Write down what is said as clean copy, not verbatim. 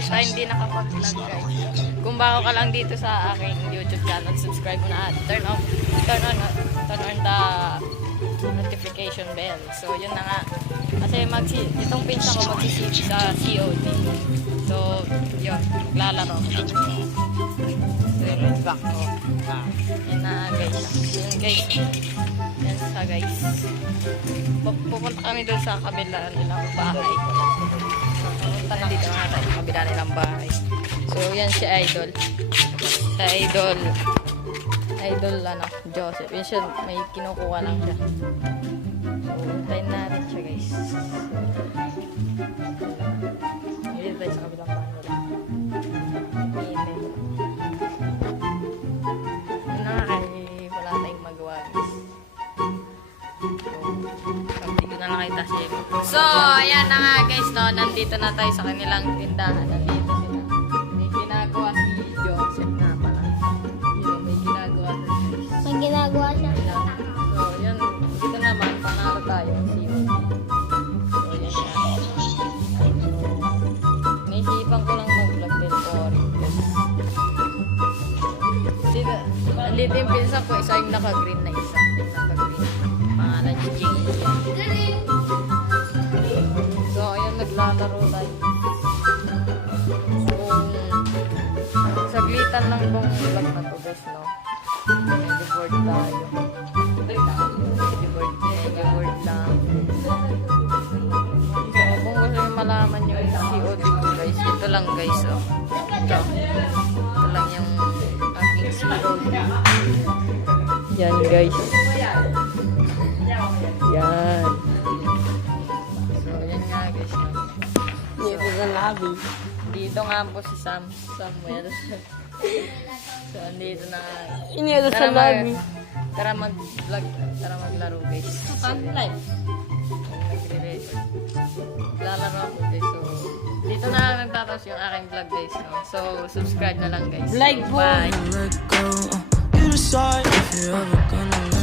years na hindi nakapag-vlog guys. Kung bago ka lang dito sa aking YouTube channel, subscribe mo na at turn on the notification bell. So yun na nga. Kasi itong pinsa ko magsisip sa COD. So yun, maglalaro ko. So yun, back ko. Yun na guys. Yun guys. Yan sa guys. Pupunta kami doon sa kabila nilang bahay. Pupunta na dito nga tayo sa kabila nilang bahay. So yan si Idol. Si Idol ano, Joseph. Yun siya, may kinukuha lang siya. So hintayin natin siya guys. Dito tayo sa kabilang bahay nila. Hintayin ko. Yun na nga wala tayong magawa guys. So, ayan na nga guys, no? Nandito na tayo sa kanilang tindahan. Nandito sila. May ginagawa si Joseph na pala. Yun, may ginagawa siya guys. May ginagawa siya. So, yan. Dito naman, panalo tayo. So, yan na. Naisipan ko lang mag-vlog din po. Dito yung pinsan ko, isa yung naka-green na isa. Yung naka-green. Pangalan yung Jingy. So, ayan, naglalaro tayo. Saglitan lang tong vlog na to guys, no? Medyo bored tayo. Medyo bored lang. So, kung gusto nyo malaman yung COD ko guys, ito lang guys, oh. Ito lang yung aking COD. Yan guys. Yan. So, yan nga guys. Dito sa lobby. Dito nga po si Samuel. So, andito na. Inito sa lobby. Tara mag-vlog. Tara maglaro guys. Sunlight. Nagre-record. Lalaro ako guys. So, dito na nagtatapos yung aking vlog guys. No? So, subscribe na lang guys. Like po. Bye. You decide if you're ever gonna